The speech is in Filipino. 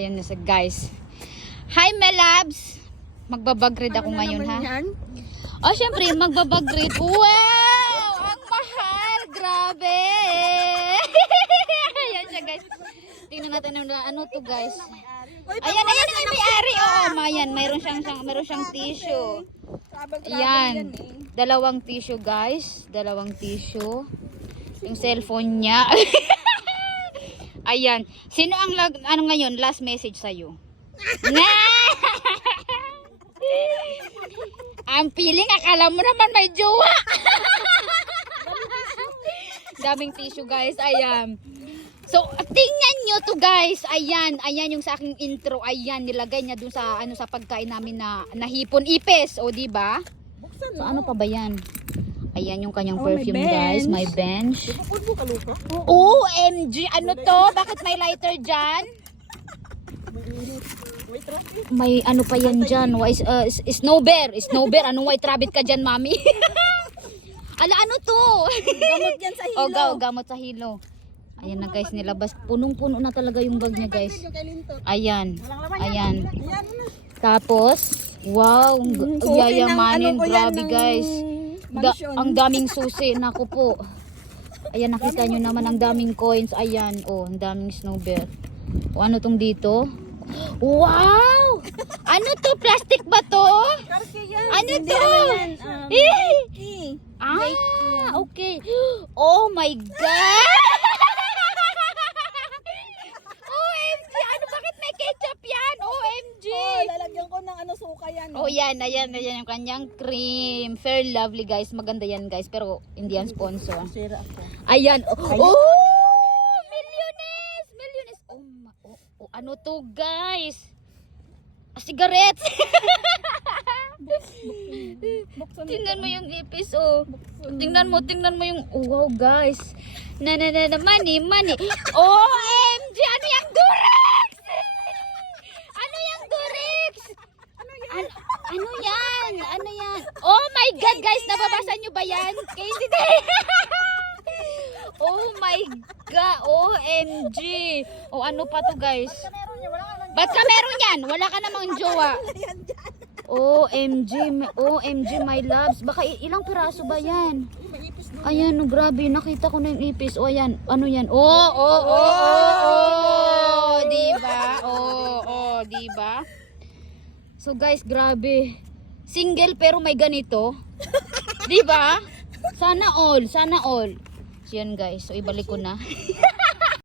Ayan na guys. Hi my loves! Magbabag-read ako ngayon ha. Oh syempre magbabag-read. Wow! Ang mahal! Grabe! Ayan siya guys. Tingnan natin ano to guys. Ayan yung may-ari. Oh, mayan. Mayroon siyang tissue. Ayan. Dalawang tissue guys. Dalawang tissue. Yung cellphone niya. Ayan. Sino ang ano ngayon? Last message sa'yo? Ang feeling, akala mo naman may jowa. Daming tissue guys. Ayan. So, tingnan nyo to guys. Ayan. Ayan yung sa aking intro. Ayan. Nilagay niya dun sa, sa pagkain namin na nahipon ipis. O, diba? So, ano pa ba yan? Ayan yung kanyang perfume guys. My bench. OMG! Ano to? Bakit may lighter dyan? May ano pa yan dyan? Snow bear. Snow bear. Anong white rabbit ka dyan, mami? Ala, ano to? Gamot yan sa hilo. O, gamot sa hilo. Ayan na guys, nilabas. Punong-puno na talaga yung bag niya guys. Ayan. Ayan. Tapos, wow. Yayamanin. Grabe guys. Ang daming susi. Naku po. Ayan, nakita nyo naman ang daming coins. Ayan. Oh, ang daming snow bear. O, ano tong dito? Wow! Ano to? Plastic ba to? Ano to? Okay. Oh my God! OMG! Ano? Bakit may ketchup yan? OMG! Oh, lalagyan ko ng suka yan. Oh, yan. Ayan yung kanyang cream. Fair Lovely guys. Maganda yan guys. Pero hindi yan sponsor. Sira ako. Ayan. Oh! Millionaires! Oh, ano to guys? Cigarettes! Tingnan mo yung ipis, oh. Tingnan mo yung, oh, wow guys. Money. OMG! Ano yung Durex? Ano yung Durex? Ano yan? Oh my God guys, nababasa nyo ba yan? Casey Day! Oh my God, OMG! Oh, ano pa to guys? Ba't ka meron yan? Wala ka namang jowa. OMG my loves. Baka ilang piraso ba yan? Ayan, no, grabe. Nakita ko na yung ipis. O, ayan. Ano yan? Diba? Diba? So guys, grabe. Single pero may ganito. Diba? Sana all. So yan guys. So ibalik ko na.